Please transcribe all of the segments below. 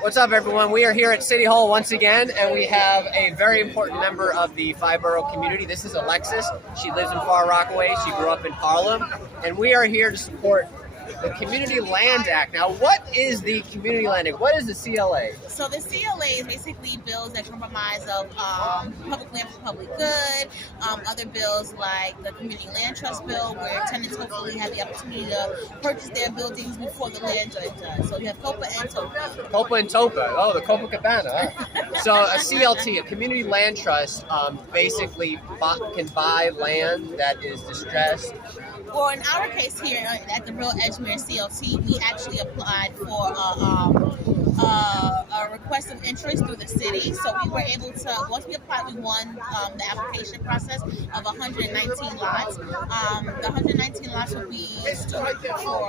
What's up, everyone? We are here at City Hall once again, and we have a very important member of the Five Borough community. This is Alexis. She lives in Far Rockaway. She grew up in Harlem, and we are here to support the Community Land Act. Now, what is the Community Land Act? What is the CLA? So the CLA is basically bills that compromise of public land for public good, other bills like the Community Land Trust Bill, where tenants hopefully have the opportunity to purchase their buildings before the land judge does. So you have COPA and TOPA. COPA and TOPA. Oh, the Copacabana. Huh? So a CLT, a Community Land Trust, basically can buy land that is distressed. Well, in our case here at the Real Edgemere CLT, we actually applied for a request of interest through the city. So we were able to, once we applied, we won the application process of 119 lots. The 119 lots will be stored for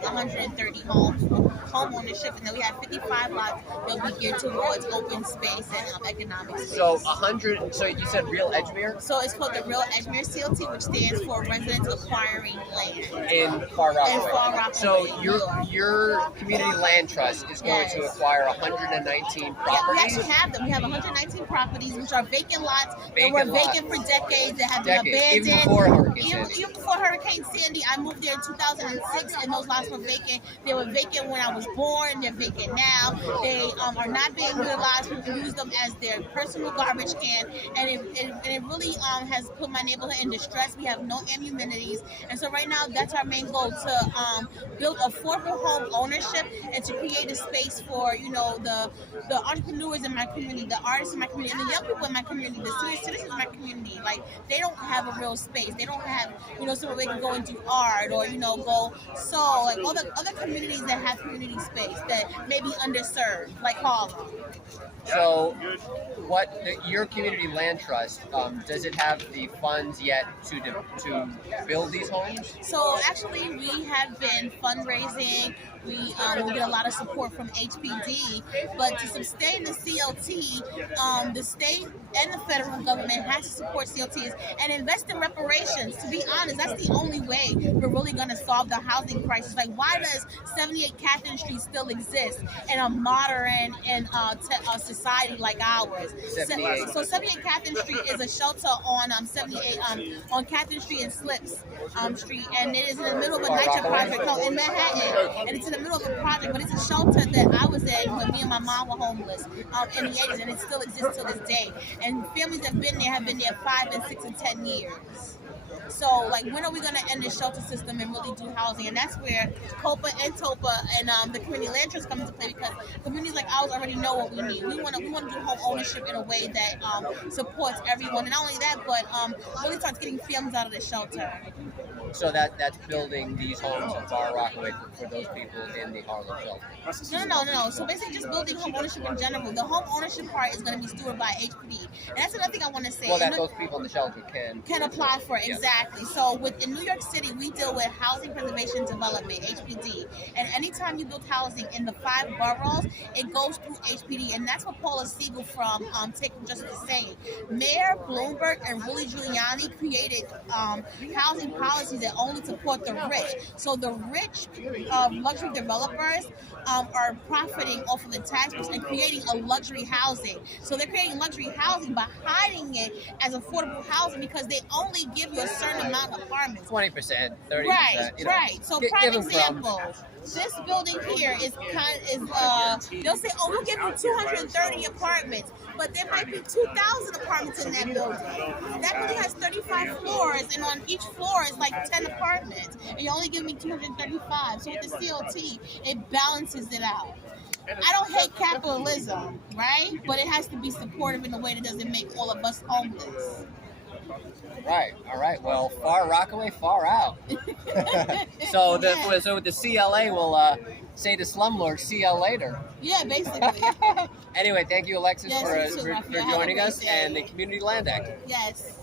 130 homes, home ownership, and then we have 55 lots that will be geared towards open space and economic space. So 100. So you said Real Edgemere? So it's called the Real Edgemere CLT, which stands for Residents Acquiring Land in Far Rockaway. In Far Rockaway. So your Community Land Trust is going to acquire 119 properties. Yeah, we actually have them. We have 119 properties, which are vacant lots that were vacant for decades, that have been abandoned. Even before Hurricane Sandy. Even before Hurricane Sandy, I moved there in 2006, and those lots were vacant. They were vacant when I was born. They're vacant now. They are not being utilized. People use them as their personal garbage can, and it really has put my neighborhood in distress. We have no amenities, and so right now that's our main goal, to build affordable home ownership and to create a space for the entrepreneurs in my community, the artists in my community, and the young people in my community, the senior citizens in my community. Like, they don't have a real space. They don't have somewhere they can go and do art or go sew, like all the other communities that have community space that may be underserved, like Harlem. So, your Community Land Trust, does it have the funds yet to build these homes? So actually, we have been fundraising. We get a lot of support from HPD, but to sustain the CLT, the state and the federal government has to support CLTs and invest in reparations. To be honest, that's the only way we're really going to solve the housing crisis. Like, why does 78 Catherine Street still exist in a modern and society like ours? 78. So 78 Catherine Street is a shelter on 78 on Catherine Street and Slips Street, and it is in the middle of a NYCHA project in Manhattan, and it's in the middle of a project, but it's a shelter that I was in when me and my mom were homeless in the 80s, and it still exists to this day. And families that have been there 5 and 6 and 10 years. So, like, when are we going to end the shelter system and really do housing? And that's where COPA and TOPA and the Community Land Trust come into play, because communities like ours already know what we need. We want to do home ownership in a way that supports everyone, and not only that, but really starts getting families out of the shelter. So that's building these homes in Far Rockaway for those people in the Harlem shelter. No. So basically, just building home ownership in general. The home ownership part is going to be stewarded by HPD, and that's another thing I want to say. Well, that those people in the shelter can apply for it. Yes. Exactly. So in New York City, we deal with Housing Preservation Development (HPD), and anytime you build housing in the 5 boroughs, it goes through HPD, and that's what Paula Siegel from Take From Justice is saying. Mayor Bloomberg and Rudy Giuliani created housing policies that only support the rich. So the rich luxury developers are profiting off of the taxes and creating a luxury housing. So they're creating luxury housing by hiding it as affordable housing, because they only give you a certain amount of apartments. 20%, 30%. Right. So prime example. This building here is they'll say, oh, we'll give you 230 apartments, but there might be 2,000 apartments in that building. That building has 35 floors, and on each floor is like 10 apartments, and you only give me 235. So with the CLT, it balances it out. I don't hate capitalism, right? But it has to be supportive in a way that doesn't make all of us homeless. Right. All right. Well, Far Rockaway, far out. So with the CLA, we'll say to slumlords, see y'all later. Yeah, basically. Anyway, thank you, Alexis, Yes, for you too, joining us, day. and the Community Land Act. Yes.